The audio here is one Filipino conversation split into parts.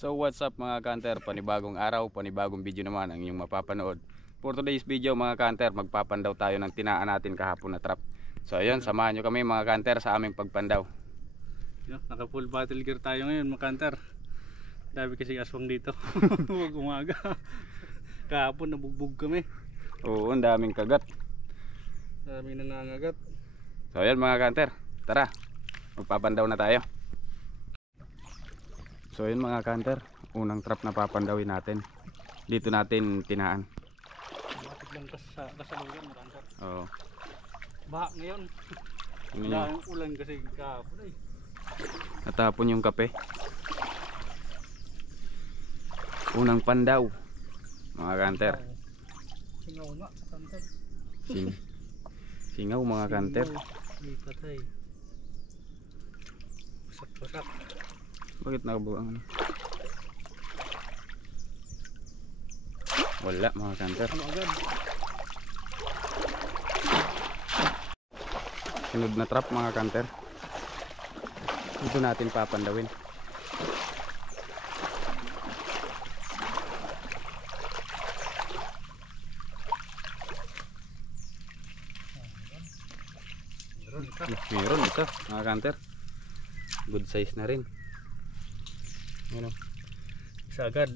So what's up mga kanter, panibagong araw, panibagong video naman ang inyong mapapanood. For today's video mga kanter, magpapandaw tayo ng tinaan natin kahapon na trap. So ayun, samahan nyo kami mga kanter sa aming pagpandaw. Naka full battle gear tayo ngayon mga kanter. Dami kasi aswang dito. Huwag umaga. Kahapon nabugbog kami. Oo, ang daming kagat. Dami nangangagat. So ayun mga kanter, tara, magpapandaw na tayo. So yun mga kanter, unang trap na papandawin natin. Dito natin tinaan. Bakit lang kasalugan mga kanter. Oo. Baha ngayon. Ano yun? Dahil ulan kasi kahapon ay. Natapon yung kape. Unang pandaw mga kanter. Singaw nga kanter. Singaw mga kanter. Hindi patay. Pasak-pasak. Bakit nakabuang ano? Wala mga kanter. Ano agad? Sunod na trap mga kanter. Dito natin papandawin. Meron ito mga kanter. Good size na rin. Ano? Isa agad.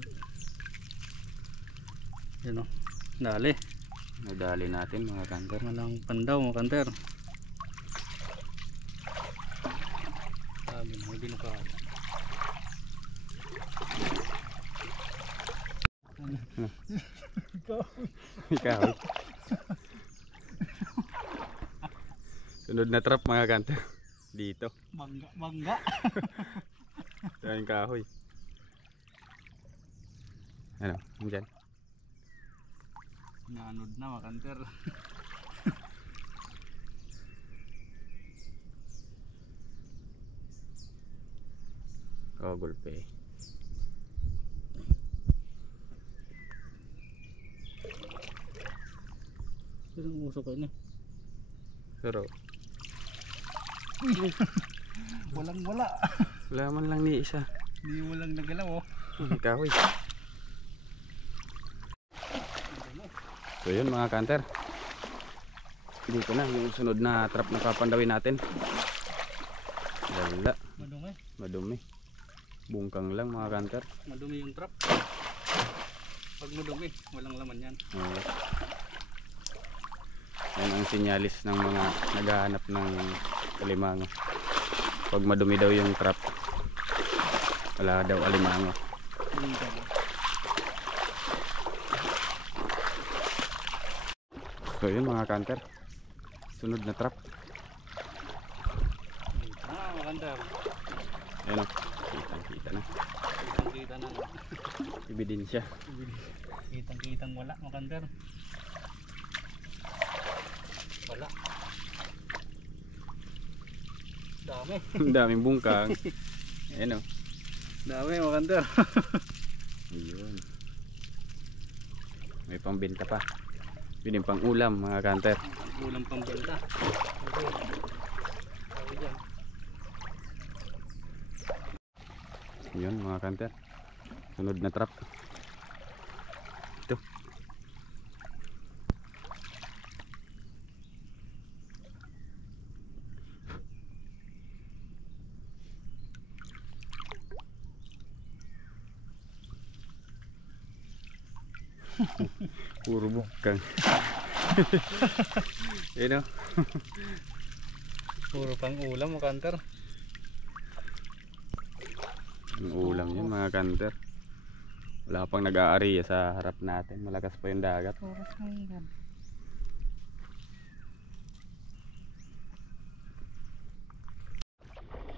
Yan o. Dali. Nadali natin mga kanter. Walang pandaw mga kanter. Sabi na, hindi na ka. Ikaw. Sunod na trap mga kanter. Dito. Bangga, bangga. Daming kahoy. Ano? Andyan. Nanod na mga kanter. Oh, gulpe. Sino usok kayo na? Pero Walang wala. wala man lang ni isa. Hindi walang nagalaw oh. Kahoy. So yun mga kanter. Dito na yung sunod na trap na papandawin natin. Wala. Madumi. Madumi. Bungkang lang mga kanter. Madumi yung trap. Pag madumi, walang laman yan. Oo. Yan ang sinyalis ng mga naghahanap ng alimango. Pag madumi daw yung trap, wala daw alimango. So yun mga kanter, sunod na trap. Maganda. Ayan o, kita na. Kita na. Ebidensya. Kitang wala maganda. Wala. Dami. Daming bungkang. Ayan o. Dami maganda. Ayun. May pambenta pa. Piling pang ulam mga kanter. Ulam pambenta. Yun mga kanter, sunod na trap. Ito. Puro bukang. Yun o. Puro pang ulam mga kanter. Ang ulam yun mga kanter. Wala pang nag-aari sa harap natin. Malakas pa yung dagat. Oras ng yan.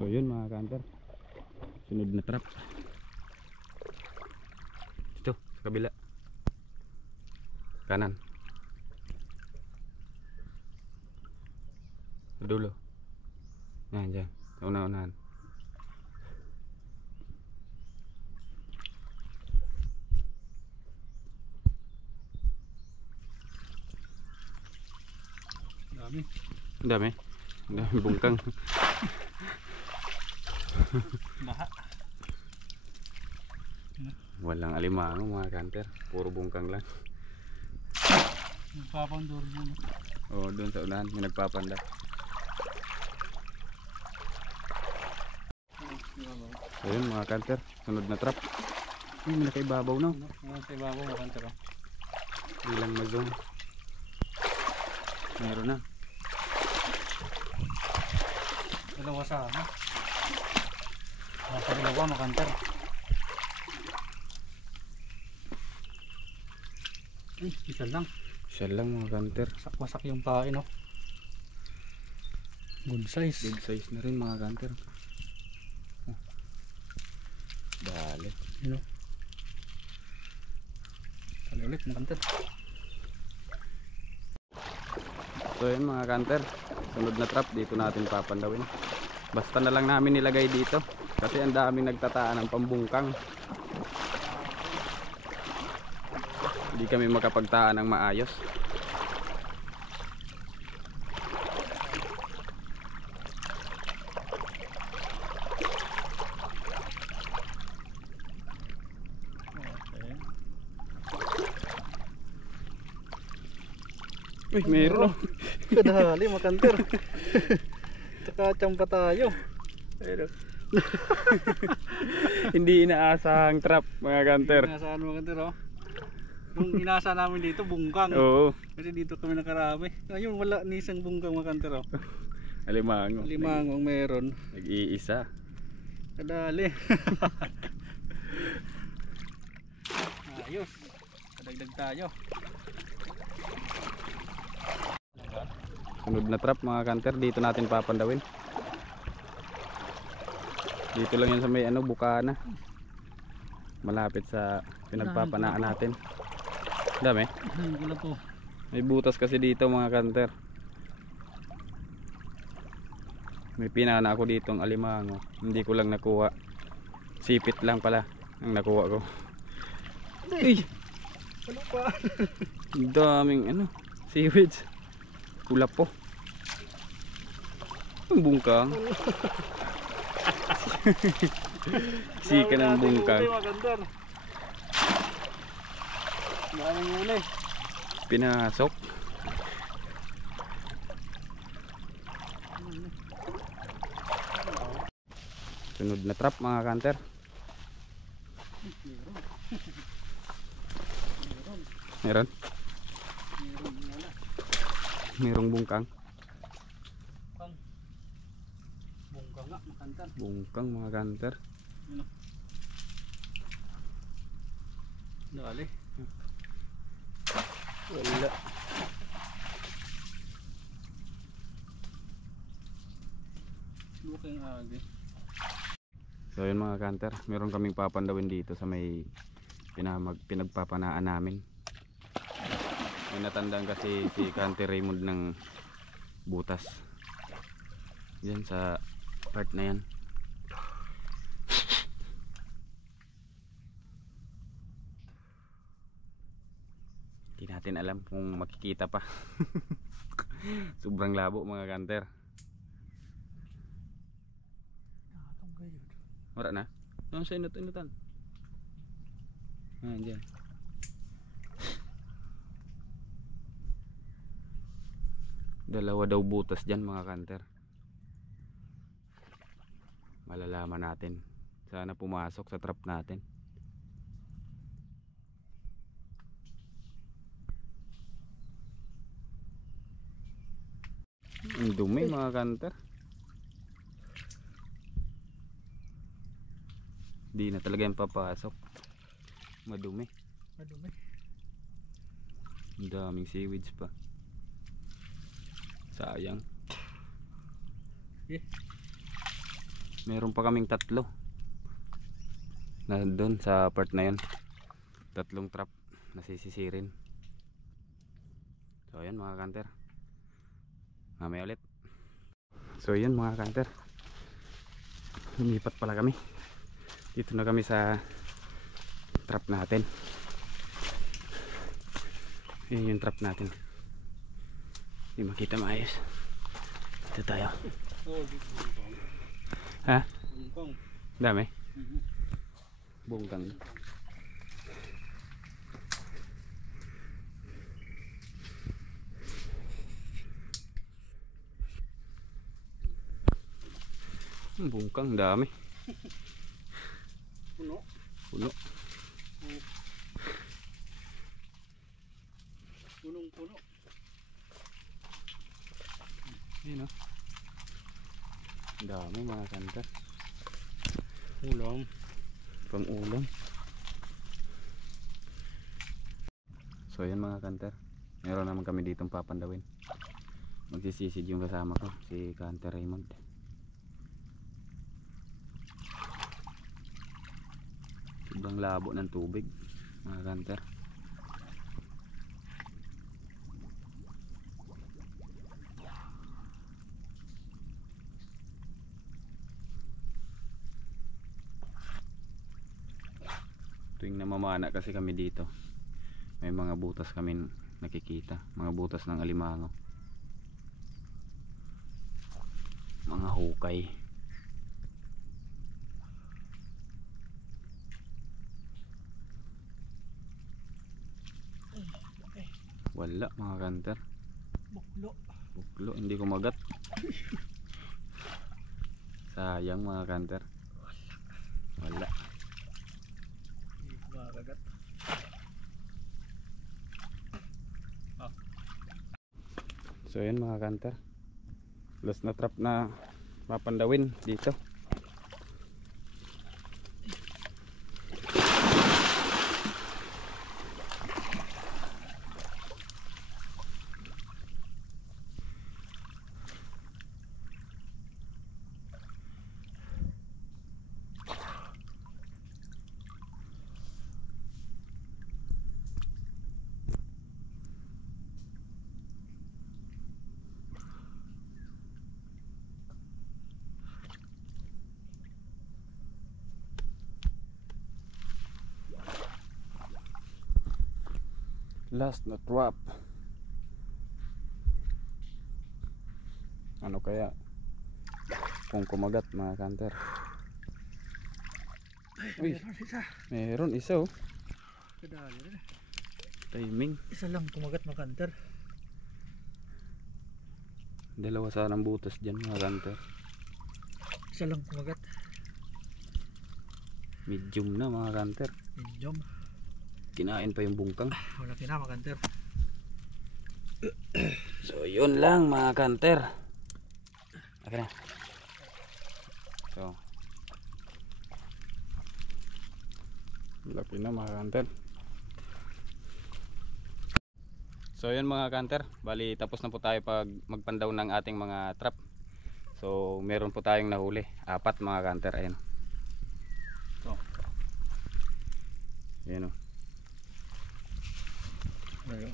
So yun mga kanter, sunod na trap. Ito sa kabila. Kanan. Sa dulo. Yan dyan. Sa una-unahan. Dami. Ang dami. Ang dami bungkang. Baha. Walang alimango mga kanter, puro bungkang lang. Nagpapandor dyan. Oo, doon sa unahan may nagpapanda. Ayun mga kanter, sunod na trap. Ay, may nakaibabaw na. Sa ibabaw mga kanter. Bilang mazong. Meron na. Dalawa sa ano? Nasa dalawa mga kanter. Ay, isa lang. Siya lang mga kanter. Wasak yung pain, no? Good size. Good size na rin mga kanter. Oh. Dali. You know? Tali ulit mga kanter. So yun mga kanter, sunod na trap dito natin papandawin. Basta na lang namin nilagay dito kasi ang daming nagtataan ng pambungkang. Hindi kami makapagtaan ng maayos. Uy, meron. Kadali mga kanter. Tsaka-champa tayo. Hindi inaasahang trap mga kanter. Inaasahan mga kanter, oh. Nung inasa namin dito, bungkang. Oo. Kasi dito kami nakarami. Ngayon wala ni isang bungkang mga kanter, oh. Alimango. Alimango ang meron. Nag-iisa. Kadali. Ayos. Kadagdag tayo. Sunod na trap mga kanter, dito natin papandawin. Dito lang yan sa may ano, bukana. Malapit sa pinagpapanaan natin. Dami. Wala po. May butas kasi dito mga kanter. May pinana ako ditong alimango. Hindi ko lang nakuha. Sipit lang pala ang nakuha ko. Ay! Ano pa? Ang daming ano, seaweeds. Kulap po. Ang bungkang. Sika ng bungkang. Daming uli. Pinasok. Sunod na trap mga kanter. Meron? Merong bungkang. Bungkang nga, makantan. Bungkang mga kanter. Dali. Wala. Bukang agi. So yun mga kanter, meron kaming papandawin dito sa may pinagpapanaan namin. May natandaan kasi si Kanter Raymond ng butas. Yan sa part na yan. Hindi natin alam kung makikita pa. Sobrang labo mga kanter. Wala na? Ano sa inut-inutan? Ah, dyan. Dalawa daw butas dyan mga kanter. Malalaman natin. Sana pumasok sa trap natin. Ang dumi mga kanter. Di na talaga yung papasok. Madumi. Madumi. Ang daming seaweeds pa. Sayang. Meron pa kaming tatlo na doon sa part na yun. Tatlong trap nasisisirin. So ayan mga kanter, mamaya ulit. So yun mga kanter, lumipat pala kami. Dito na kami sa trap natin. Yun yung trap natin. Hindi makita maayos. Dito tayo. Ha? Bungkang. Dami? Bungkang. Bungkang dami. Puno. Puno. Punong puno. Ayan o. Dami mga kanter. Ulam. Pang ulam. So ayan mga kanter. Meron naman kami ditong papandawin. Magsisisid yung kasama ko, si Kanter Raymond. Ibang labo ng tubig mga kanter. Tuwing namamana kasi kami dito, may mga butas kami nakikita, mga butas ng alimango, mga hukay. Wala mga kanter. Buklo. Buklo, hindi kumagat. Sayang mga kanter. Wala. Hindi ko makagat. So yun mga kanter, last na trap na mapandawin dito. Last na trap. Ano kaya kung kumagat mga kanter? Uy, meron isa oh. Kadali rin. Timing. Isa lang kumagat mga kanter. Dalawa sanang butas dyan mga kanter. Isa lang kumagat. Medium na mga kanter. Medium. Kinain pa yung bungkang. Wala na mga kanter. So yun lang mga kanter. Okay na. So laki na mga kanter. So yun mga kanter, bali tapos na po tayo pag magpandaw ng ating mga trap. So meron po tayong nahuli, 4 mga kanter. Ayan. So. Ayan o. Ayun.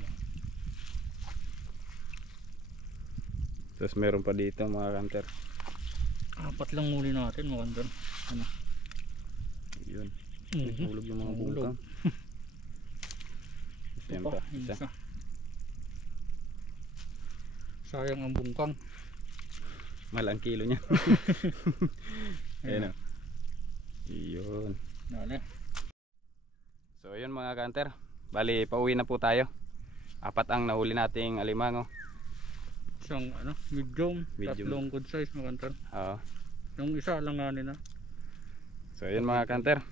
Tapos meron pa dito mga kanter. 4 lang muli natin mga kanter. Ano? Yun. Hulog yung mga bungkang. Yan pa, isa. Sayang ang bungkang. Mahal ang kilo niya. Ayan o. Yun. Dali. So yun mga kanter, bali pauwi na po tayo. 4 ang nahuli nating alimango. Isang ano, medium. Tatlong good size mga kanter. Oo. Yung isa lang na. So yun mga kanter,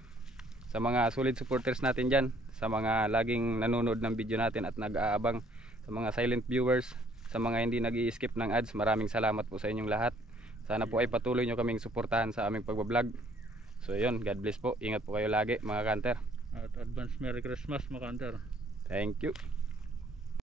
sa mga solid supporters natin dyan, sa mga laging nanonood ng video natin at nag-aabang, sa mga silent viewers, sa mga hindi nag-i-skip ng ads, maraming salamat po sa inyong lahat. Sana po ay patuloy nyo kaming suportahan sa aming pagbablog. So yun, God bless po, ingat po kayo lagi mga kanter. At advance Merry Christmas mga kanter. Thank you.